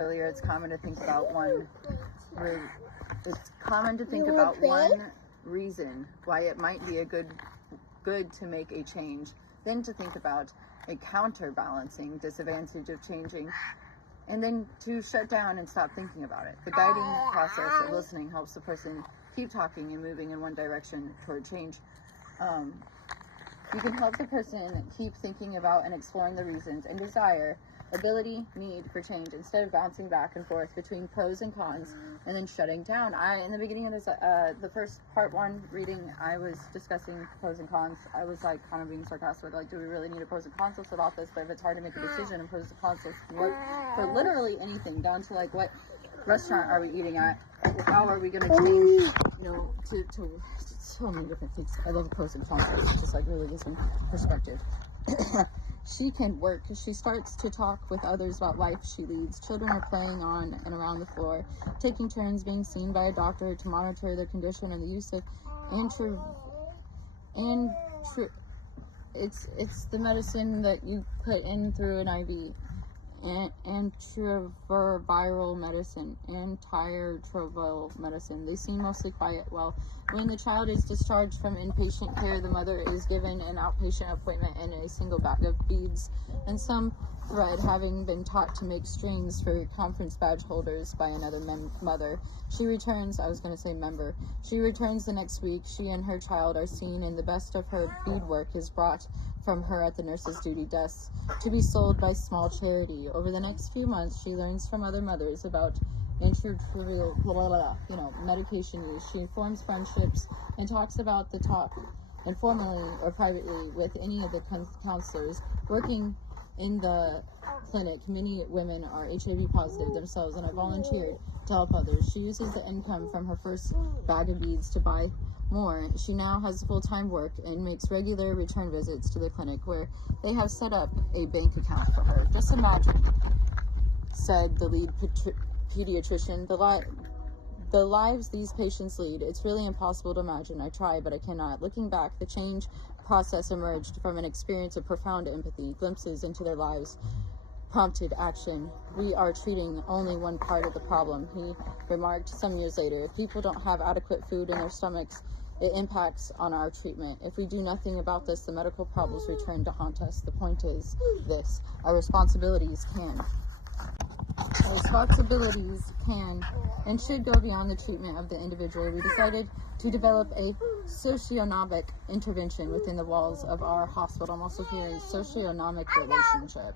earlier, it's common to think about one reason why it might be a good to make a change, then to think about a counterbalancing disadvantage of changing, and then to shut down and stop thinking about it. The guiding process of listening helps the person keep talking and moving in one direction toward change. You can help the person keep thinking about and exploring the reasons and desire, ability, need for change, instead of bouncing back and forth between pros and cons and then shutting down. In the beginning of this, the first part one reading, I was discussing pros and cons. I was like kind of being sarcastic, like, do we really need a pros and cons list about this? But if it's hard to make a decision, and pros and cons list can work for literally anything, down to like, what restaurant are we eating at? How are we going to change, to so many different things. I love the pros and cons list. It just like really gives me perspective. She can work. She starts to talk with others about life she leads. Children are playing on and around the floor, taking turns being seen by a doctor to monitor their condition, and the use of it's the medicine that you put in through an IV. Antiretroviral medicine. They seem mostly quiet. Well, when the child is discharged from inpatient care, the mother is given an outpatient appointment and a single bag of beads and some thread, having been taught to make strings for conference badge holders by another mother. She returns the next week. She and her child are seen, and the best of her beadwork is brought from her at the nurse's duty desk to be sold by small charity. Over the next few months, she learns from other mothers about medication use. She forms friendships and talks about the talk informally or privately with any of the counselors working in the clinic. Many women are HIV positive themselves and are volunteered to help others. She uses the income from her first bag of beads to buy more. She now has full-time work and makes regular return visits to the clinic, where they have set up a bank account for her. Just imagine, said the lead pediatrician, the lives these patients lead. It's really impossible to imagine. I try, but I cannot. Looking back, the change process emerged from an experience of profound empathy. Glimpses into their lives prompted action. We are treating only one part of the problem, he remarked some years later. If people don't have adequate food in their stomachs, it impacts on our treatment. If we do nothing about this, the medical problems return to haunt us. The point is this: our responsibilities can and should go beyond the treatment of the individual. We decided to develop a socioeconomic intervention within the walls of our hospital. I'm also hearing socioeconomic relationship.